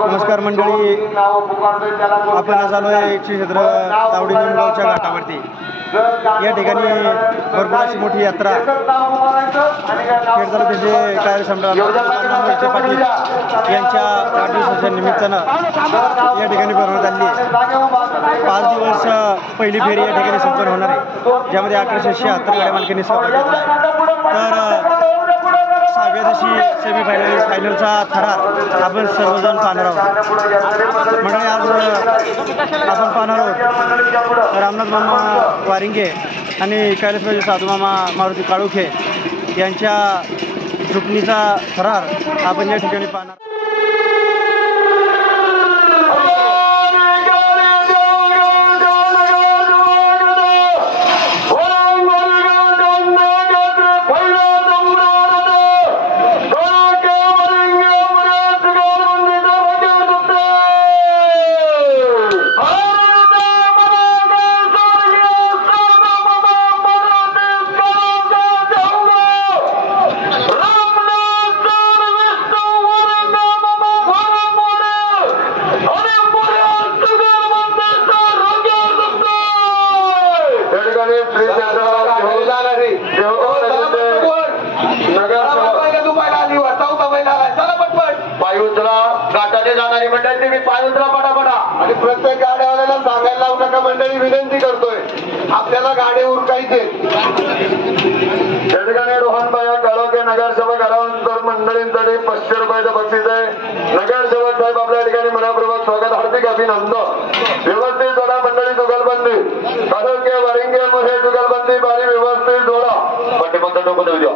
नमस्कार मंडळी, आपण आज आलो आहे श्री क्षेत्र तावडी निमगावच्या घाटावरती। या ठिकाणी भरपूर अशी मोठी यात्रा खेड तालुक्याचे कार्यसम्राट मोहिते पाटील यांच्या वाढदिवसाच्या निमित्तानं या ठिकाणी भरवण्यात आली आहे। 5 दिवस पहिली फेरी या ठिकाणी संपन्न होणार आहे, ज्यामध्ये 1176 गाड्या मालकांनी सहभाग घेतला आहे। तर 6व्या दिवशी सेमीफायनल फायनलचा थरार आपण सर्वजण पाहणार आहोत। मंडळी, आज आपण पाहणार आहोत रामनाथ मामा वारिंगे आणि कैलासराजे साधू मामा मारुती काळुखे यांच्या झुकणीचा थरार आपण या ठिकाणी पाहणार। घाटाने जाणारी मंडळी मी पाय उचला पटापटा आणि प्रत्येक गाड्यावाल्याला सांगायला लावू नका। मंडळी विनंती करतोय, आपल्याला गाडी उरकायचे। या ठिकाणी रोहनबाई काळोखे नगरसेवक आल्यानंतर मंडळींसाठी 500 रुपयाचं बक्षीस आहे। नगरसेवक साहेब आपल्या ठिकाणी मनापूर्वक स्वागत, हार्दिक अभिनंदन। व्यवस्थित जोडा मंडळी, जुगलबंदी काळोखे वारिंगे मध्ये जुगलबंदी बारी व्यवस्थित जोडा। पाठीमागचं डोकं देऊ द्या।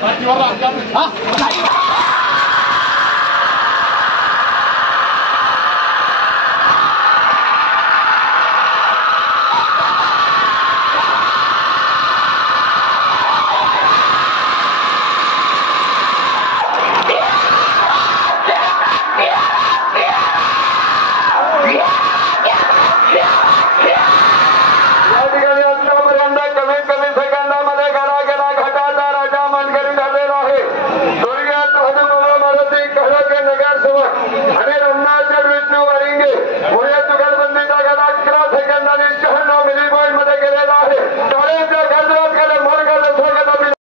पाठीवर